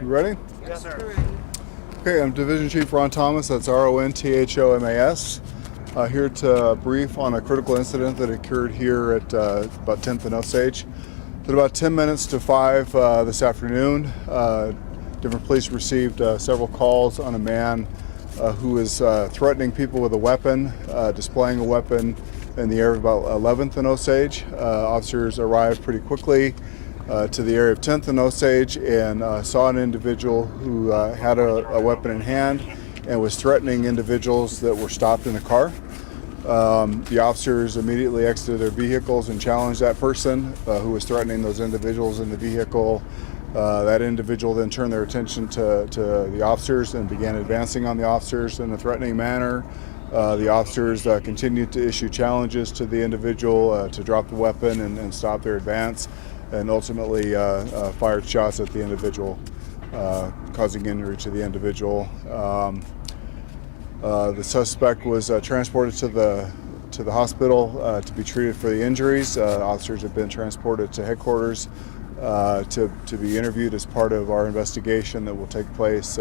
You ready? Yes, sir. Okay, I'm Division Chief Ron Thomas, that's RONTHOMAS, here to brief on a critical incident that occurred here at about 10th and Osage. At about 10 minutes to 5 this afternoon, different police received several calls on a man who is threatening people with a weapon, displaying a weapon in the area of about 11th and Osage. Officers arrived pretty quickly to the area of 10th and Osage and saw an individual who had a weapon in hand and was threatening individuals that were stopped in a car. The officers immediately exited their vehicles and challenged that person who was threatening those individuals in the vehicle. That individual then turned their attention to the officers and began advancing on the officers in a threatening manner. The officers continued to issue challenges to the individual to drop the weapon and stop their advance, and ultimately fired shots at the individual, causing injury to the individual. The suspect was transported to the hospital to be treated for the injuries. Officers have been transported to headquarters to be interviewed as part of our investigation that will take place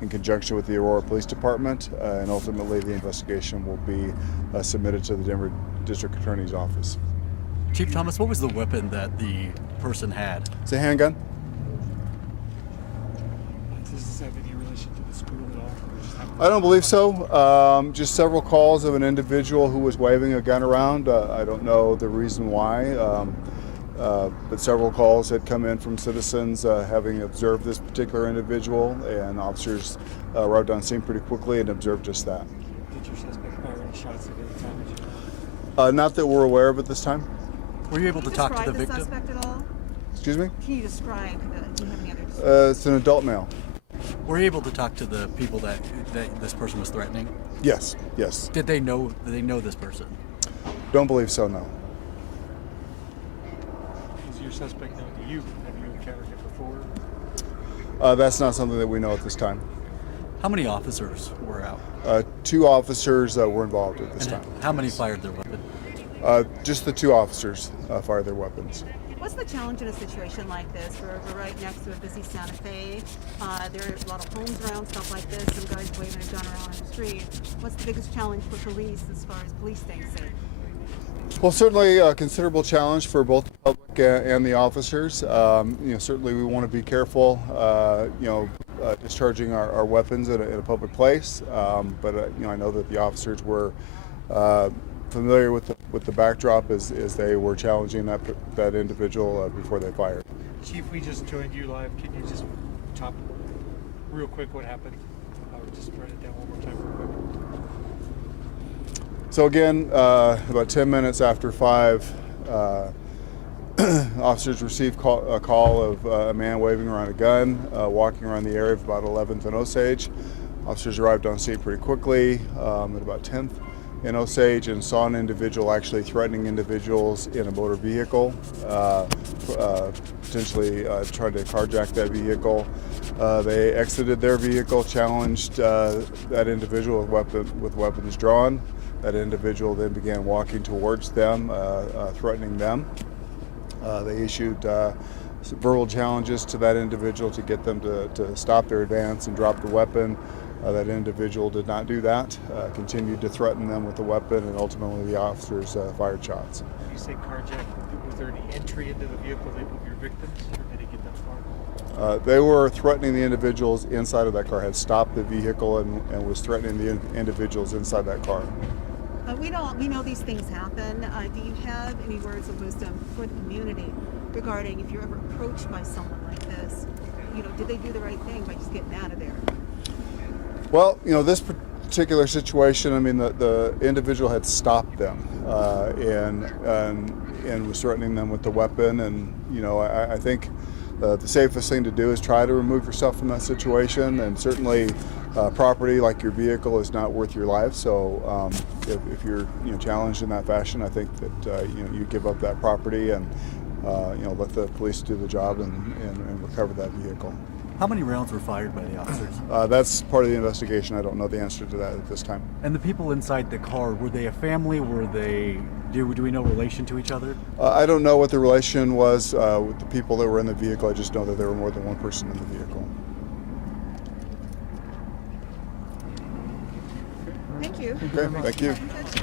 in conjunction with the Aurora Police Department, and ultimately the investigation will be submitted to the Denver District Attorney's Office. Chief Thomas, what was the weapon that the person had? It's a handgun. Does this have any relation to the school at all? Or just have- I don't believe so. Just several calls of an individual who was waving a gun around. I don't know the reason why, but several calls had come in from citizens having observed this particular individual, and officers arrived on scene pretty quickly and observed just that. Did your suspect fire any shots at any time? Did you know? Not that we're aware of at this time. Were you able to talk to the victim? Suspect at all? Excuse me? Can you describe? Do you have any other? It's an adult male. Were you able to talk to the people that this person was threatening? Yes, yes. Did they know this person? Don't believe so, no. Is your suspect known to you? Have you encountered him before? That's not something that we know at this time. How many officers were out? 2 officers were involved at this And time. how many fired their weapon? Just the 2 officers fired their weapons. What's the challenge in a situation like this? We're right next to a busy Santa Fe. There are a lot of homes around, stuff like this. Some guys waving a gun around on the street. What's the biggest challenge for police as far as police staying safe? Well, certainly a considerable challenge for both the public and the officers. Certainly we want to be careful, discharging our weapons in a public place. But I know that the officers were familiar with the backdrop as they were challenging that individual before they fired. Chief, we just joined you live. Can you just top real quick what happened? I would just write it down one more time real quick. So again, about 10 minutes after 5, officers received a call of a man waving around a gun, walking around the area of about 11th and Osage. Officers arrived on scene pretty quickly at about 10th in Osage and saw an individual actually threatening individuals in a motor vehicle, potentially trying to carjack that vehicle. They exited their vehicle, challenged that individual with weapons drawn. That individual then began walking towards them, threatening them. They issued verbal challenges to that individual to get them to stop their advance and drop the weapon. That individual did not do that, continued to threaten them with the weapon, and ultimately the officers fired shots. You say carjack. Was there any entry into the vehicle of your victims, or did it get that far? They were threatening the individuals inside of that car, had stopped the vehicle and was threatening the individuals inside that car. We know these things happen. Do you have any words of wisdom for the community regarding if you're ever approached by someone like this? Did they do the right thing by just getting out of there? Well, this particular situation, I mean, the individual had stopped them and was threatening them with the weapon, and I think the safest thing to do is try to remove yourself from that situation, and certainly property like your vehicle is not worth your life. So if you're challenged in that fashion, I think that you give up that property and let the police do the job and recover that vehicle. How many rounds were fired by the officers? That's part of the investigation. I don't know the answer to that at this time. And the people inside the car, were they a family? Do we know relation to each other? I don't know what the relation was with the people that were in the vehicle. I just know that there were more than one person in the vehicle. you. Okay, thank you.